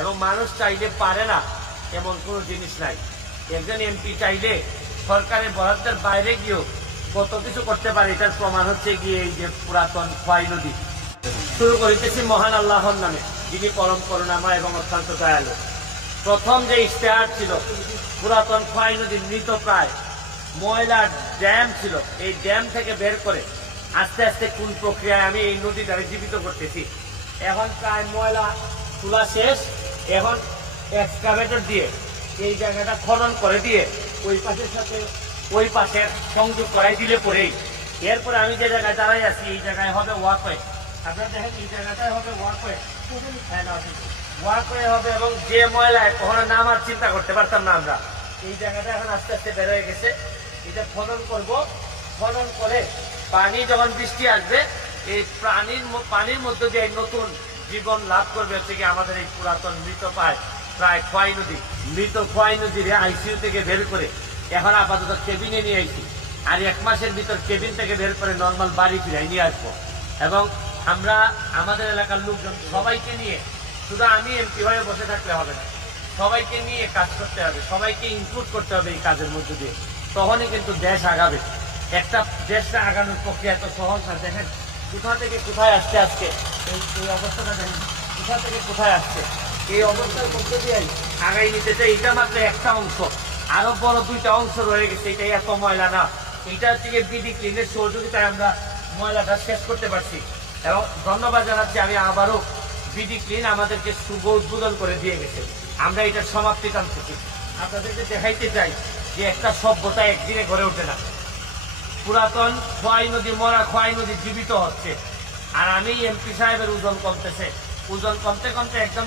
এবং মানুষ চাইলে পারে না, এমন কোনো জিনিস নাই। একজন এমপি চাইলে সরকারের বরাদ্দের বাইরে গিয়েও কত কিছু করতে পারে, এটার প্রমাণ হচ্ছে গিয়ে এই যে পুরাতন খোয়াই নদী। শুরু করিতেছি মহান আল্লাহর নামে, যিনি পরম করুণাময় এবং অত্যন্ত দয়ালু। প্রথম যে ইশতেহার ছিল, পুরাতন খোয়াই নদীর মৃত প্রায়। ময়লা ড্যাম ছিল, এই ড্যাম থেকে বের করে আস্তে আস্তে কোন প্রক্রিয়ায় আমি এই নদীটাকে জীবিত করতেছি। এখন প্রায় ময়লা তোলা শেষ এখন এক্সকাভেটর দিয়ে এই জায়গাটা খনন করে দিয়ে ওই পাশের সাথে ওই পাশের সংযোগ করাই দিলে পরেই। এরপরে আমি যে জায়গায় দাঁড়াই আছি, এই জায়গায় হবে ওয়াকওয়ে আপনারা দেখেন, এই জায়গাটায় হবে ওয়াকওয়ে ওয়াকওয়ে হবে এবং যে ময়লায় কখনো নামার চিন্তা করতে পারতাম না আমরা। এই জায়গাটা এখন আস্তে আস্তে বের হয়ে গেছে। এটা খনন করব। খনন করে পানি যখন বৃষ্টি আসবে, এই প্রাণীর পানির মধ্যে দিয়ে নতুন জীবন লাভ করবে হচ্ছে কি আমাদের এই পুরাতন মৃত পায়, প্রায় খোয়াই নদী। মৃত খোয়াই নদীর আইসিইউ থেকে বের করে এখন আপাতত কেবিনে নিয়ে আইছি। আর এক মাসের ভিতর কেবিন থেকে বের করে নর্মাল বাড়ি ফিরাই নিয়ে আসব। এবং আমরা, আমাদের এলাকার লোকজন সবাইকে নিয়ে, শুধু আমি এমপি হয়ে বসে থাকলে হবে না, সবাইকে নিয়ে কাজ করতে হবে, সবাইকে ইনক্লুড করতে হবে এই কাজের মধ্যে দিয়ে। তখনই কিন্তু দেশ আগাবে। একটা দেশটা আগানোর প্রক্রিয়া এত সহজ না, দেখেন। কোথা থেকে কোথায় আসছে আজকে? এই অবস্থাটা দেখেন। কোথা থেকে কোথায় আসছে? এই অবস্থার মধ্যে দিয়ে আগাই নিতে চাই। এটা মাত্র একটা অংশ। আরও বড় দুইটা অংশ রয়ে গেছে। এটা এত ময়লা না। এটা থেকে বিডি ক্লিনের সহযোগিতায় আমরা ময়লাটা শেষ করতে পারছি। এবং ধন্যবাদ জানাচ্ছি। আমি আবারও বিডি ক্লিন আমাদেরকে শুভ উদ্বোধন করে দিয়ে গেছে। আমরা এটার সমাপ্তি টানতেছি আপনাদেরকে দেখাইতে চাই যে একটা সভ্যতা একদিনে গড়ে ওঠে না। পুরাতন খোয়াই নদী, মরা খোয়াই নদী জীবিত হচ্ছে। আর আমি এমপি সাহেবের ওজন কমতেছে। ওজন কমতে কমতে একদম